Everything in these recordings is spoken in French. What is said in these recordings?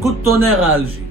Coup de tonnerre à Alger.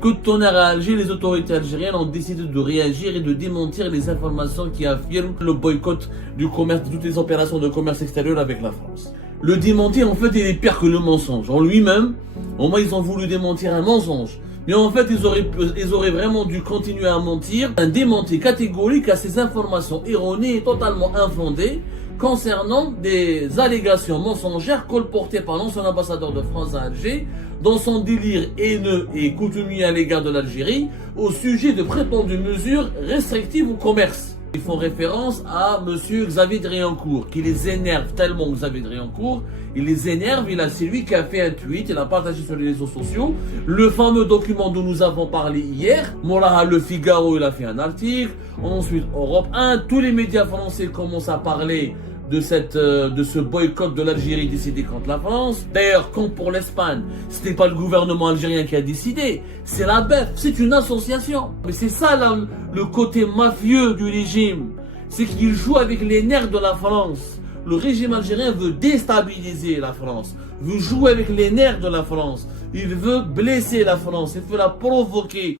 Coup de tonnerre à Alger, les autorités algériennes ont décidé de réagir et de démentir les informations qui affirment le boycott du commerce, de toutes les opérations de commerce extérieur avec la France. Le démenti, en fait, il est pire que le mensonge. En lui-même, au moins, ils ont voulu démentir un mensonge. Mais en fait, ils auraient vraiment dû continuer à mentir. Un démenti catégorique à ces informations erronées et totalement infondées concernant des allégations mensongères colportées par l'ancien ambassadeur de France à Alger dans son délire haineux et coutumier à l'égard de l'Algérie au sujet de prétendues mesures restrictives au commerce. Ils font référence à monsieur Xavier Driancourt, qui les énerve tellement. Xavier Driancourt, il les énerve, c'est lui qui a fait un tweet, il a partagé sur les réseaux sociaux le fameux document dont nous avons parlé hier. Moraha, Le Figaro, il a fait un article, ensuite Europe 1, tous les médias français commencent à parler de ce boycott de l'Algérie décidé contre la France. D'ailleurs, comme pour l'Espagne, ce n'est pas le gouvernement algérien qui a décidé, c'est la BEF, c'est une association. Mais c'est ça là, le côté mafieux du régime, c'est qu'il joue avec les nerfs de la France. Le régime algérien veut déstabiliser la France, veut jouer avec les nerfs de la France, il veut blesser la France, il veut la provoquer.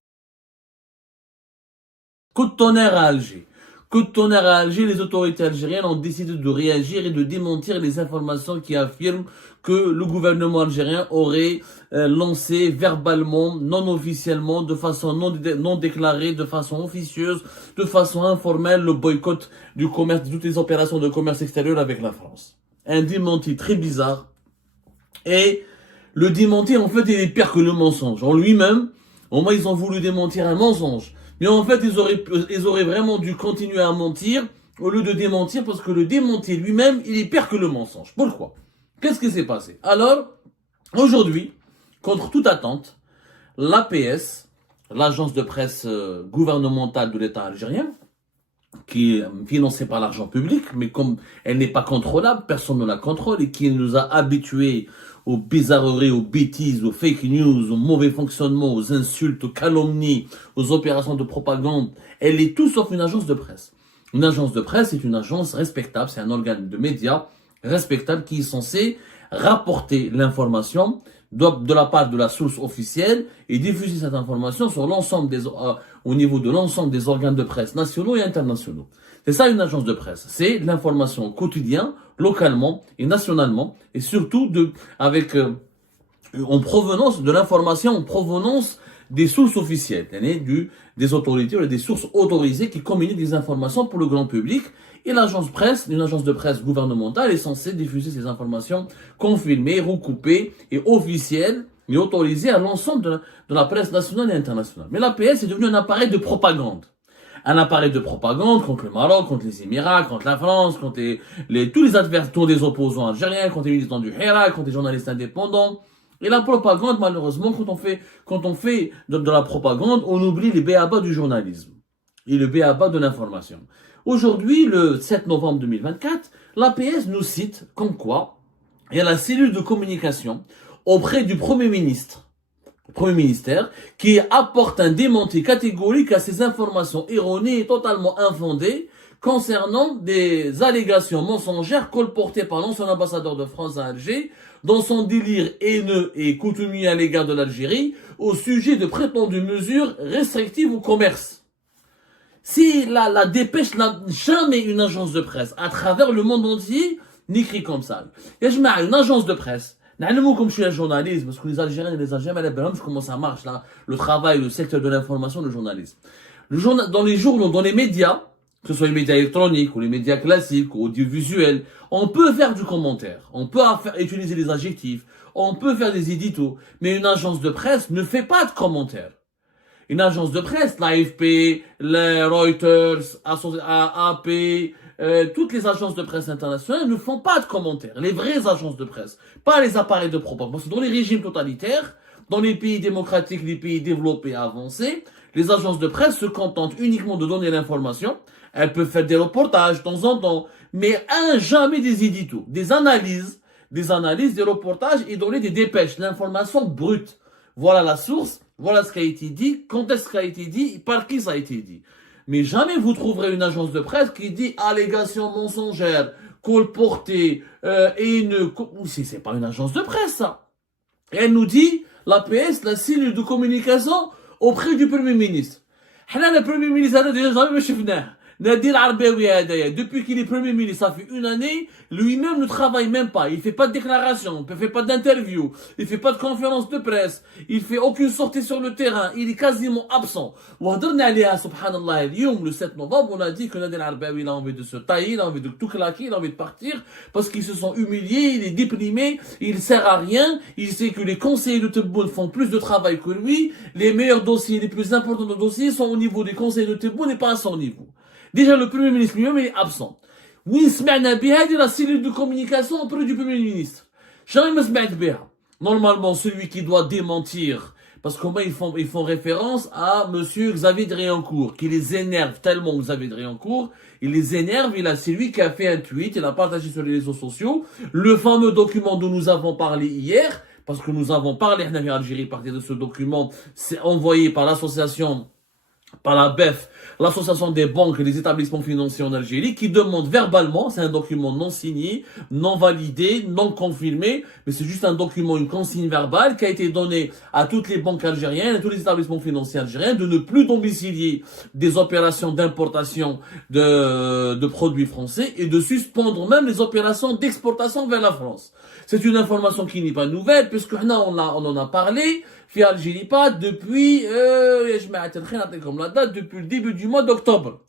Coup de tonnerre à Alger. Coup de tonnerre à Alger, les autorités algériennes ont décidé de réagir et de démentir les informations qui affirment que le gouvernement algérien aurait lancé verbalement, non officiellement, de façon non déclarée, de façon officieuse, de façon informelle, le boycott du commerce, de toutes les opérations de commerce extérieur avec la France. Un démenti très bizarre. Et le démenti, en fait, il est pire que le mensonge. En lui-même, au moins, ils ont voulu démentir un mensonge. Mais en fait, ils auraient vraiment dû continuer à mentir au lieu de démentir, parce que le démenti lui-même, il est pire que le mensonge. Pourquoi? Qu'est-ce qui s'est passé? Alors, aujourd'hui, contre toute attente, l'APS, l'agence de presse gouvernementale de l'État algérien, qui est financée par l'argent public, mais comme elle n'est pas contrôlable, personne ne la contrôle, et qui nous a habitués aux bizarreries, aux bêtises, aux fake news, au mauvais fonctionnement, aux insultes, aux calomnies, aux opérations de propagande. Elle est tout sauf une agence de presse. Une agence de presse est une agence respectable, c'est un organe de médias respectable qui est censé rapporter l'information de la part de la source officielle et diffuser cette information sur l'ensemble au niveau de l'ensemble des organes de presse nationaux et internationaux. C'est ça une agence de presse. C'est l'information quotidienne, localement et nationalement, et surtout en provenance de l'information en provenance des sources officielles, des autorités ou des sources autorisées qui communiquent des informations pour le grand public. Et l'agence presse, une agence de presse gouvernementale, est censée diffuser ces informations confirmées, recoupées et officielles et autorisées à l'ensemble de la presse nationale et internationale. Mais l'APS est devenu un appareil de propagande. Un appareil de propagande contre le Maroc, contre les Émirats, contre la France, contre tous les adversaires des opposants algériens, contre les militants du Hirak, contre les journalistes indépendants. Et la propagande, malheureusement, quand on fait de la propagande, on oublie les b.a.-ba du journalisme et le b.a.-ba de l'information. Aujourd'hui, le 7 novembre 2024, l'APS nous cite comme quoi il y a la cellule de communication auprès du Premier ministère, qui apporte un démenti catégorique à ces informations erronées et totalement infondées concernant des allégations mensongères colportées par l'ancien ambassadeur de France à Alger dans son délire haineux et coutumier à l'égard de l'Algérie au sujet de prétendues mesures restrictives au commerce. Si la dépêche n'a jamais une agence de presse à travers le monde entier n'écrit comme ça. Il y a une agence de presse. Comme je suis un journaliste, parce que les Algériens et les Algériens, comment ça marche là, le travail, le secteur de l'information, le journalisme. Dans les journaux, dans les médias, que ce soit les médias électroniques ou les médias classiques ou audiovisuels, on peut faire du commentaire, on peut utiliser les adjectifs, on peut faire des éditos, mais une agence de presse ne fait pas de commentaires. Une agence de presse, l'AFP, les Reuters, AP, toutes les agences de presse internationales ne font pas de commentaires. Les vraies agences de presse, pas les appareils de propagande. Parce que dans les régimes totalitaires, dans les pays démocratiques, les pays développés et avancés, les agences de presse se contentent uniquement de donner l'information. Elles peuvent faire des reportages de temps en temps, mais jamais des éditos, des analyses, des reportages et donner des dépêches, l'information brute. Voilà la source, voilà ce qui a été dit, quand est-ce que ça a été dit, par qui ça a été dit. Mais jamais vous trouverez une agence de presse qui dit allégations mensongères, colportées, haineux. C'est pas une agence de presse, ça. Et elle nous dit l'APS, la cellule de communication auprès du Premier ministre. حنا le Premier ministre هذا déjà jamais ما شفناه. Nadir Arbewi Hadaya, depuis qu'il est Premier ministre, ça fait une année, lui-même ne travaille même pas. Il fait pas de déclaration, il fait pas d'interview, il fait pas de conférence de presse, il fait aucune sortie sur le terrain, il est quasiment absent. وهضرنا عليها سبحان الله اليوم le 7 novembre, on a dit que Nadir Arbewi il a envie de se tailler, il a envie de tout claquer, il a envie de partir parce qu'ils se sont humiliés, il est déprimé, il sert à rien, il sait que les conseillers de Tebboune font plus de travail que lui, les meilleurs dossiers, les plus importants de dossiers sont au niveau des conseillers de Tebboune et pas à son niveau. Déjà, le Premier ministre lui-même, il est absent. Oui, سمعنا بها la cellule de communication auprès du Premier ministre. Jamais ما سمعت بها. Normalement, celui qui doit démentir, parce qu'au moins ils font référence à monsieur Xavier Driancourt, qui les énerve tellement, Xavier Driancourt, il les énerve, c'est lui qui a fait un tweet, il a partagé sur les réseaux sociaux, le fameux document dont nous avons parlé hier, parce que nous avons parlé en Algérie à partir de ce document, c'est envoyé par l'association, par la BEF, l'association des banques et des établissements financiers en Algérie, qui demande verbalement, c'est un document non signé, non validé, non confirmé, mais c'est juste un document, une consigne verbale qui a été donnée à toutes les banques algériennes, à tous les établissements financiers algériens, de ne plus domicilier des opérations d'importation de produits français et de suspendre même les opérations d'exportation vers la France. C'est une information qui n'est pas nouvelle, puisque on en a parlé, في Algérie pas depuis depuis le début du mois d'octobre.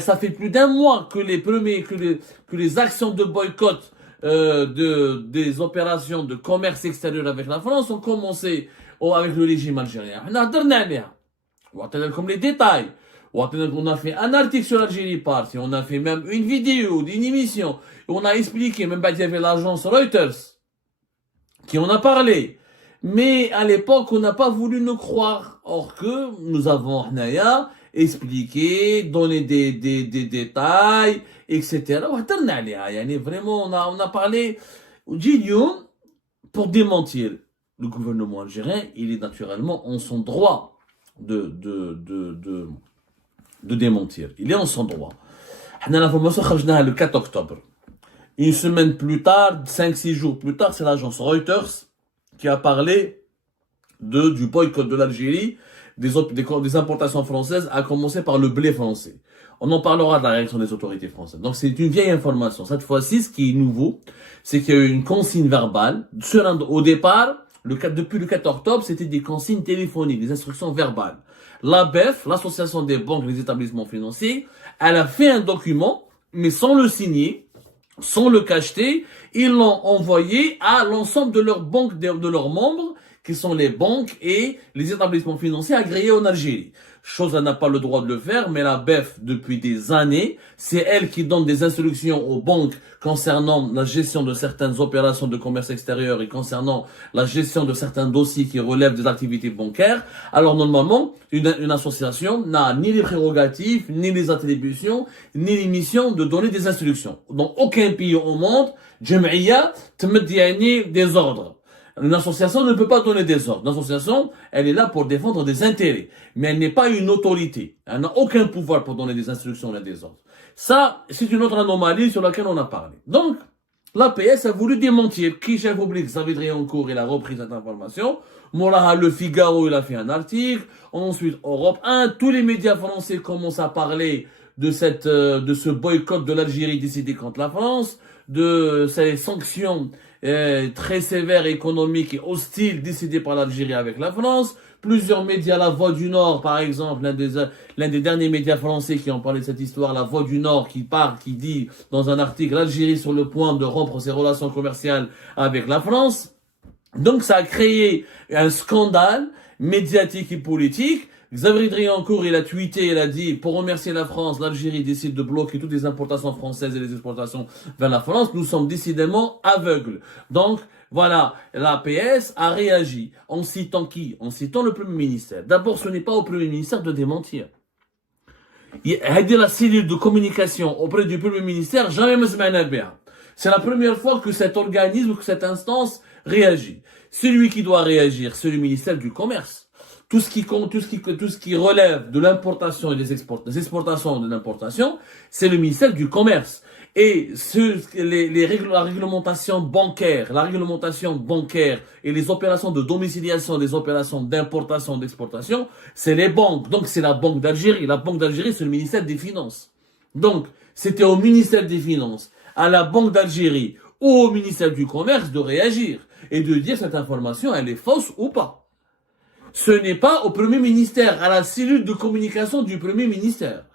Ça fait plus d'un mois que les actions de boycott des opérations de commerce extérieur avec la France ont commencé avec le régime algérien. On a comme les détails. On a fait un article sur l'Algérie Party, on a fait même une vidéo, une émission, on a expliqué, même il y avait l'agence Reuters qui en a parlé. Mais à l'époque, on n'a pas voulu nous croire. Or que nous avons expliqué, donné des détails, etc. Vraiment, on a parlé pour démentir. Le gouvernement algérien, il est naturellement en son droit de démentir. Il est en son droit. L'information le 4 octobre. Une semaine plus tard, 5-6 jours plus tard, c'est l'agence Reuters qui a parlé du boycott de l'Algérie, des importations françaises, à commencer par le blé français. On en parlera de la réaction des autorités françaises. Donc c'est une vieille information. Cette fois-ci, ce qui est nouveau, c'est qu'il y a eu une consigne verbale. Au départ, depuis le 4 octobre, c'était des consignes téléphoniques, des instructions verbales. La BEF, l'association des banques et des établissements financiers, elle a fait un document, mais sans le signer, sans le cacheter, ils l'ont envoyé à l'ensemble de leurs banques, de leurs membres, qui sont les banques et les établissements financiers agréés en Algérie. Chose, elle n'a pas le droit de le faire, mais la BEF, depuis des années, c'est elle qui donne des instructions aux banques concernant la gestion de certaines opérations de commerce extérieur et concernant la gestion de certains dossiers qui relèvent des activités bancaires. Alors normalement, une association n'a ni les prérogatives, ni les attributions, ni les missions de donner des instructions. Dans aucun pays au monde, Jam'iyya te met des ordres. Une association ne peut pas donner des ordres. Une association, elle est là pour défendre des intérêts. Mais elle n'est pas une autorité. Elle n'a aucun pouvoir pour donner des instructions et des ordres. Ça, c'est une autre anomalie sur laquelle on a parlé. Donc, l'APS a voulu démentir. Qui chef oblique, Xavier Driancourt, il a repris cette information. Moraha, Le Figaro, il a fait un article. Ensuite, Europe 1, tous les médias français commencent à parler de ce boycott de l'Algérie décidé contre la France, de ces sanctions très sévères, économiques et hostiles décidées par l'Algérie avec la France. Plusieurs médias, La Voix du Nord par exemple, l'un des derniers médias français qui ont parlé de cette histoire, La Voix du Nord qui dit dans un article l'Algérie sur le point de rompre ses relations commerciales avec la France. Donc ça a créé un scandale médiatique et politique. Xavier Driancourt, il a tweeté, il a dit, pour remercier la France, l'Algérie décide de bloquer toutes les importations françaises et les exportations vers la France. Nous sommes décidément aveugles. Donc, voilà, l'APS a réagi en citant qui? En citant le Premier ministère. D'abord, ce n'est pas au Premier ministère de démentir. Il y a la cellule de communication auprès du Premier ministère, jamais bien. C'est la première fois que cet organisme, que cette instance réagit. Celui qui doit réagir, c'est le ministère du Commerce. Tout ce qui relève de l'importation et des exportations et de l'importation, c'est le ministère du Commerce. Et la réglementation bancaire et les opérations de domiciliation, les opérations d'importation, d'exportation, c'est les banques. Donc c'est la Banque d'Algérie. La Banque d'Algérie, c'est le ministère des Finances. Donc c'était au ministère des Finances, à la Banque d'Algérie ou au ministère du Commerce de réagir et de dire cette information, elle est fausse ou pas. Ce n'est pas au Premier ministère, à la cellule de communication du Premier ministère.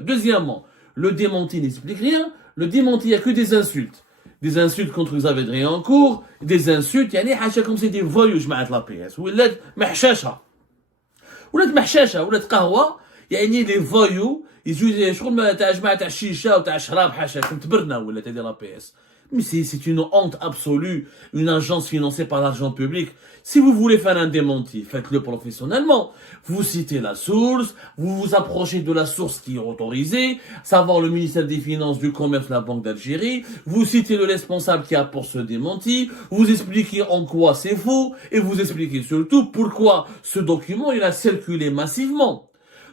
Deuxièmement, le démenti n'explique rien. Le démenti, il n'y a que des insultes. Des insultes contre Xavier Driancourt, des insultes, comme c'est des voyous, je m'arrête la PS. ولات محشاشة. ولات محشاشة، ولات قهوة، يعني les voyous، يجوا شغل ما تاع جماعة تاع الشيشة وتاع الشراب حاشا، كنت برنا ولات هذه la PS. Mais c'est une honte absolue, une agence financée par l'argent public. Si vous voulez faire un démenti, faites-le professionnellement. Vous citez la source, vous vous approchez de la source qui est autorisée, savoir le ministère des Finances, du Commerce, la Banque d'Algérie, vous citez le responsable qui apporte ce démenti, vous expliquez en quoi c'est faux, et vous expliquez surtout pourquoi ce document il a circulé massivement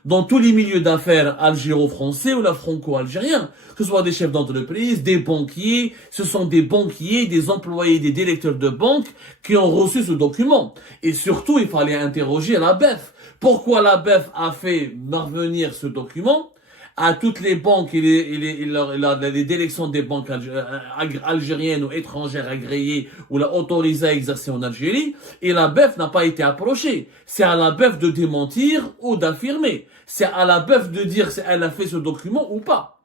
dans tous les milieux d'affaires algéro-français ou la franco-algérien, que ce soit des chefs d'entreprise, des banquiers, ce sont des banquiers, des employés, des directeurs de banque qui ont reçu ce document. Et surtout, il fallait interroger la BEF. Pourquoi la BEF a fait parvenir ce document à toutes les banques et les directions des banques algériennes ou étrangères agréées ou la autorisées à exercer en Algérie, et la BEF n'a pas été approchée. C'est à la BEF de démentir ou d'affirmer. C'est à la BEF de dire si elle a fait ce document ou pas.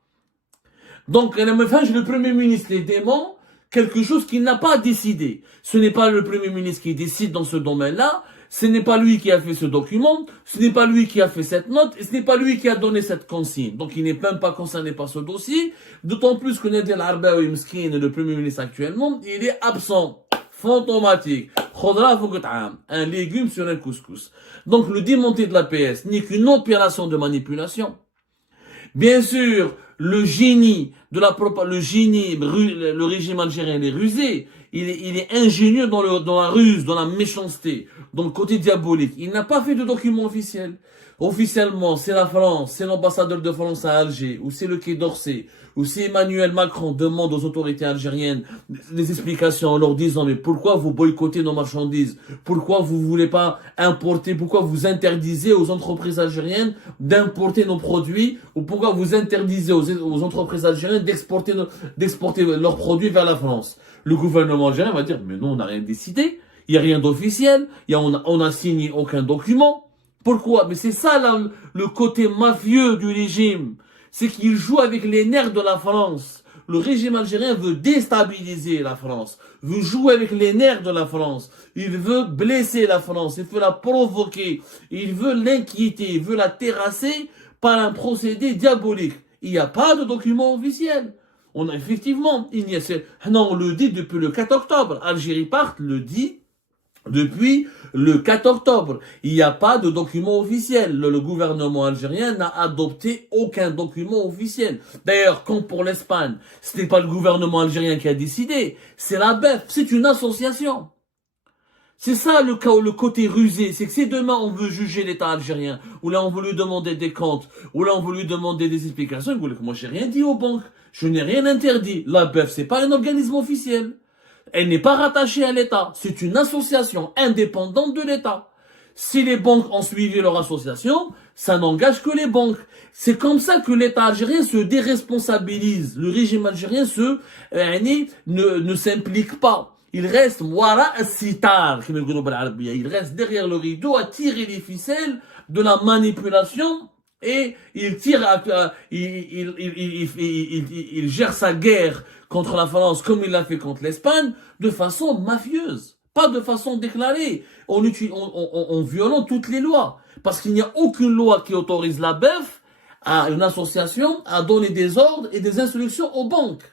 Donc, le Premier ministre est dément quelque chose qu'il n'a pas décidé. Ce n'est pas le Premier ministre qui décide dans ce domaine-là. Ce n'est pas lui qui a fait ce document, ce n'est pas lui qui a fait cette note, et ce n'est pas lui qui a donné cette consigne. Donc il n'est même pas concerné par ce dossier, d'autant plus que Nadel Arbaoui Mskin, le Premier ministre actuellement, il est absent, fantomatique. Un légume sur un couscous. Donc le démonté de la PS n'est qu'une opération de manipulation. Bien sûr, le génie de le régime algérien est rusé. Il est ingénieux dans la ruse, dans la méchanceté, dans le côté diabolique. Il n'a pas fait de document officiel. Officiellement, c'est la France, c'est l'ambassadeur de France à Alger, ou c'est le Quai d'Orsay, ou c'est Emmanuel Macron demande aux autorités algériennes des explications en leur disant mais pourquoi vous boycottez nos marchandises? Pourquoi vous voulez pas importer? Pourquoi vous interdisez aux entreprises algériennes d'importer nos produits? Ou pourquoi vous interdisez aux entreprises algériennes d'exporter leurs produits vers la France? Le gouvernement algérien va dire mais non, on n'a rien décidé. Il n'y a rien d'officiel. On a signé aucun document. Pourquoi? Mais c'est ça là, le côté mafieux du régime. C'est qu'il joue avec les nerfs de la France. Le régime algérien veut déstabiliser la France, veut jouer avec les nerfs de la France. Il veut blesser la France, il veut la provoquer, il veut l'inquiéter, il veut la terrasser par un procédé diabolique. Il n'y a pas de document officiel. On a effectivement, on le dit depuis le 4 octobre. Algérie part le dit depuis le 4 octobre. Il n'y a pas de document officiel. Le gouvernement algérien n'a adopté aucun document officiel. D'ailleurs, comme pour l'Espagne, ce n'est pas le gouvernement algérien qui a décidé, c'est la BEF, c'est une association. C'est ça le côté rusé, c'est que si demain on veut juger l'État algérien, ou là on veut lui demander des comptes, ou là on veut lui demander des explications, il voulait que moi j'ai rien dit aux banques, je n'ai rien interdit. La BEF c'est pas un organisme officiel. Elle n'est pas rattachée à l'État. C'est une association indépendante de l'État. Si les banques ont suivi leur association, ça n'engage que les banques. C'est comme ça que l'État algérien se déresponsabilise. Le régime algérien ne s'implique pas. Il reste il reste derrière le rideau à tirer les ficelles de la manipulation et il gère sa guerre contre la France comme il l'a fait contre l'Espagne de façon mafieuse, pas de façon déclarée, en violant toutes les lois. Parce qu'il n'y a aucune loi qui autorise la BEF à une association à donner des ordres et des instructions aux banques.